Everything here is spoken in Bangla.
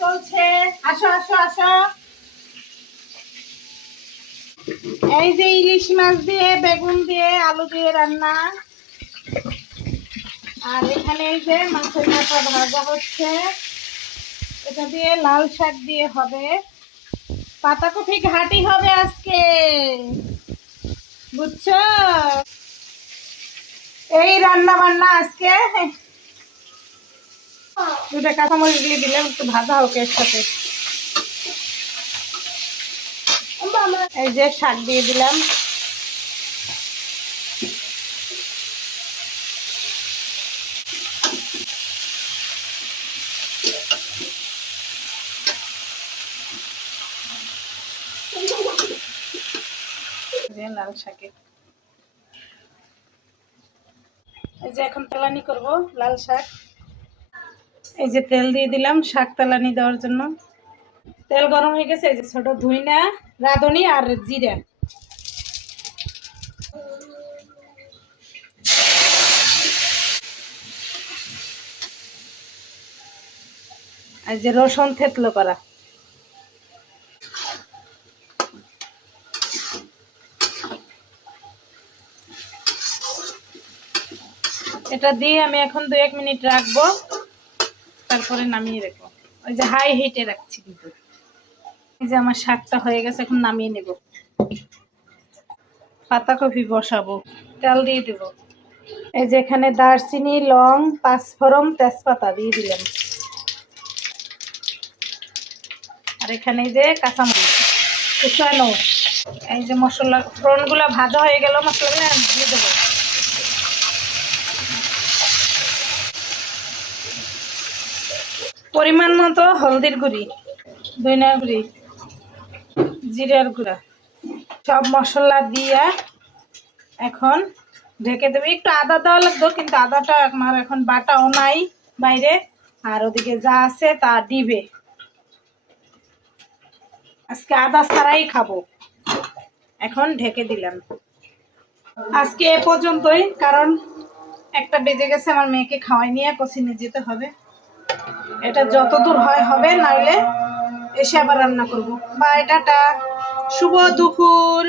চলছে। আসো আসো আসো। এই যে ইলিশ মাছ দিয়ে বেগুন দিয়ে আলু দিয়ে রান্না। আর এখানে এই যে মাছের মাথা ভাজা হচ্ছে, এটা দিয়ে লাল শাক দিয়ে হবে, পাতাকপি ঘাটি হবে আজকে, বুঝছো? এই রান্না বান্না আজকে। দুটা কাঁচামরিচ দিয়ে দিলাম, একটু ভাজা হোক এর সাথে। এই যে শাক দিয়ে দিলাম। লাল শাকে এই যে এখন তেলানি করব লাল শাক। এই যে তেল দিয়ে দিলাম শাক তেলানি দেওয়ার জন্য। তেল গরম হয়ে গেছে, এই যে ছোট ধুইনা, রাঁধুনি আর জিরা। আর যে রসুন থেতলো করা। এটা দিয়ে আমি এখন 2-1 মিনিট রাখবো, তারপরে নামিয়ে রাখবো। ওই যে হাই হিটে রাখছি কিন্তু। এই যে আমার শাকটা হয়ে গেছে, এখন নামিয়ে নেব। পাতাকপি বসাবো, তেল দিয়ে দেব। এই যে এখানে দারচিনি, লং, পাঁচফোড়ন, তেজপাতা দিয়ে দিলাম। আর এখানে এই যে কাঁচামরিচ কুচানো। এই যে মশলা ফোড়নগুলো ভাজা হয়ে গেল, মশলাগুলো দিয়ে দেবো। পরিমাণ মতো হলদির গুঁড়ি, ধনিয়ার গুঁড়ি, জিরার গুঁড়া, সব মশলা দিয়ে এখন ঢেকে দেবে। একটু আদা দেওয়া লাগতো, কিন্তু আদাটা আমার এখন বাটাও নাই বাইরে, আর ওদিকে যা আছে তা দিবে। আজকে আদা ছাড়াই খাবো। এখন ঢেকে দিলাম। আজকে এ পর্যন্তই, কারণ 1টা বেজে গেছে, আমার মেয়েকে খাওয়াই নিয়ে কোচিনে যেতে হবে। এটা যত দূর হয় হবে, নাইলে এসে আবার রান্না করবো। বাই, টাটা, শুভ দুপুর।